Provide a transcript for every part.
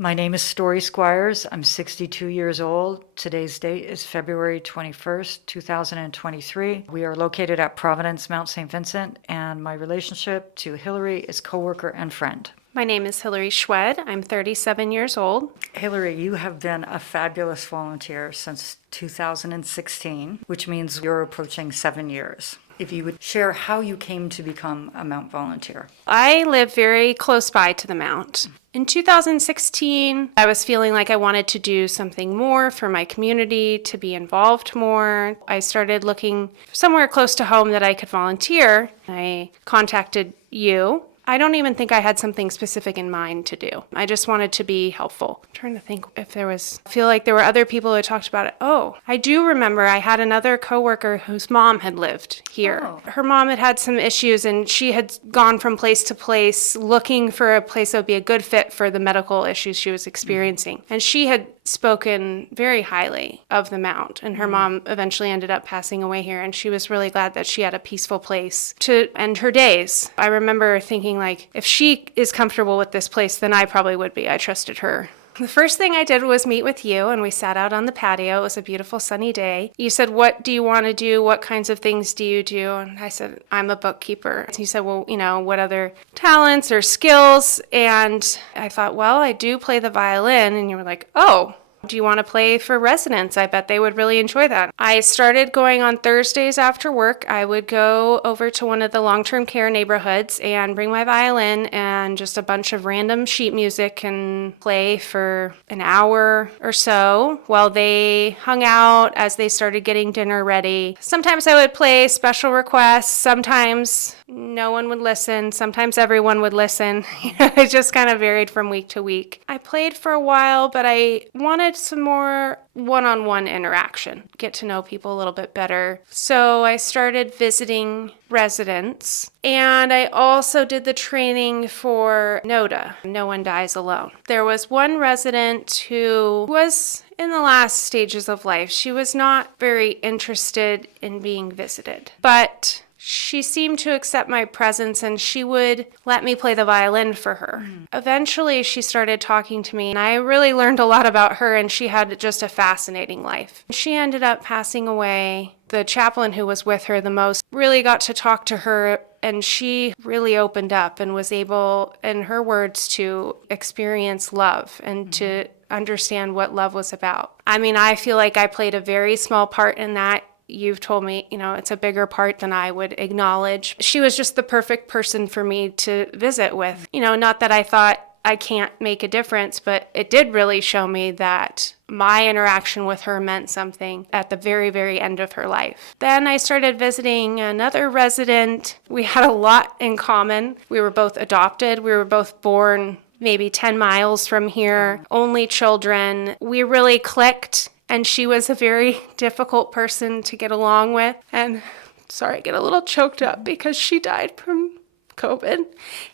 My name is Story Squires. I'm 62 years old. Today's date is February 21st, 2023. We are located at Providence, Mount St. Vincent, and my relationship to Hillary is coworker and friend. My name is Hillary Schwed. I'm 37 years old. Hillary, you have been a fabulous volunteer since 2016, which means you're approaching 7 years. If you would share how you came to become a Mount volunteer. I live very close by to the Mount. In 2016, I was feeling like I wanted to do something more for my community, to be involved more. I started looking somewhere close to home that I could volunteer. I contacted you. I don't even think I had something specific in mind to do. I just wanted to be helpful. I'm trying to think if I feel like there were other people who talked about it. Oh, I do remember I had another coworker whose mom had lived here. Oh. Her mom had had some issues and she had gone from place to place looking for a place that would be a good fit for the medical issues she was experiencing. And she had spoken very highly of the Mount, and her mom eventually ended up passing away here, and she was really glad that she had a peaceful place to end her days. I remember thinking, like, if she is comfortable with this place, then I probably would be. I trusted her. The first thing I did was meet with you, and we sat out on the patio. It was a beautiful sunny day. You said, what do you want to do? What kinds of things do you do? And I said, I'm a bookkeeper. And you said, well, what other talents or skills? And I thought, well, I do play the violin. And you were like, oh, do you want to play for residents? I bet they would really enjoy that. I started going on Thursdays after work. I would go over to one of the long-term care neighborhoods and bring my violin and just a bunch of random sheet music and play for an hour or so while they hung out as they started getting dinner ready. Sometimes I would play special requests. Sometimes no one would listen. Sometimes everyone would listen. It just kind of varied from week to week. I played for a while, but I wanted some more one-on-one interaction, get to know people a little bit better. So I started visiting residents, and I also did the training for NODA, No One Dies Alone. There was one resident who was in the last stages of life. She was not very interested in being visited, but she seemed to accept my presence and she would let me play the violin for her. Eventually, she started talking to me and I really learned a lot about her, and she had just a fascinating life. She ended up passing away. The chaplain who was with her the most really got to talk to her, and she really opened up and was able, in her words, to experience love and to understand what love was about. I mean, I feel like I played a very small part in that. You've told me, it's a bigger part than I would acknowledge. She was just the perfect person for me to visit with. Not that I thought I can't make a difference, but it did really show me that my interaction with her meant something at the very, very end of her life. Then I started visiting another resident. We had a lot in common. We were both adopted. We were both born maybe 10 miles from here, only children. We really clicked. And she was a very difficult person to get along with. And sorry, I get a little choked up because she died from COVID.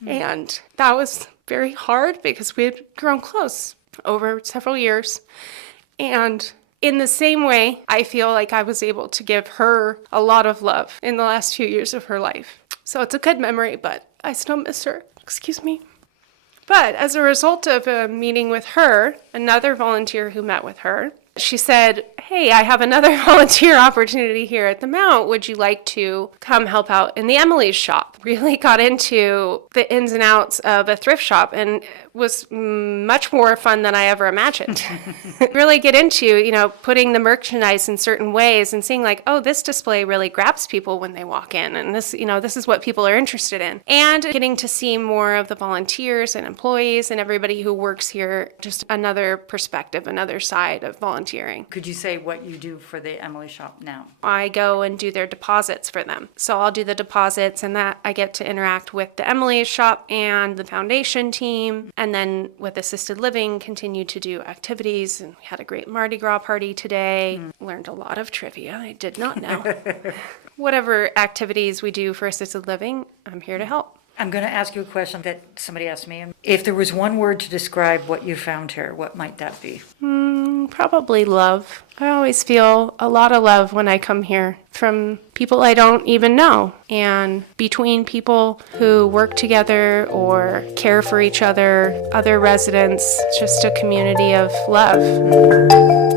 And that was very hard because we had grown close over several years. And in the same way, I feel like I was able to give her a lot of love in the last few years of her life. So it's a good memory, but I still miss her. Excuse me. But as a result of a meeting with her, another volunteer who met with her, she said, hey, I have another volunteer opportunity here at the Mount. Would you like to come help out in the Emily's shop? Really got into the ins and outs of a thrift shop and was much more fun than I ever imagined. Really get into, putting the merchandise in certain ways and seeing like, oh, this display really grabs people when they walk in. And this, this is what people are interested in. And getting to see more of the volunteers and employees and everybody who works here, just another perspective, another side of volunteering. Could you say what you do for the Emily shop now? I go and do their deposits for them. So I'll do the deposits, and that I get to interact with the Emily shop and the foundation team. And then with assisted living, continue to do activities. And we had a great Mardi Gras party today. Learned a lot of trivia I did not know. Whatever activities we do for assisted living, I'm here to help. I'm going to ask you a question that somebody asked me. If there was one word to describe what you found here, what might that be? Probably love. I always feel a lot of love when I come here from people I don't even know, and between people who work together or care for each other, other residents, just a community of love.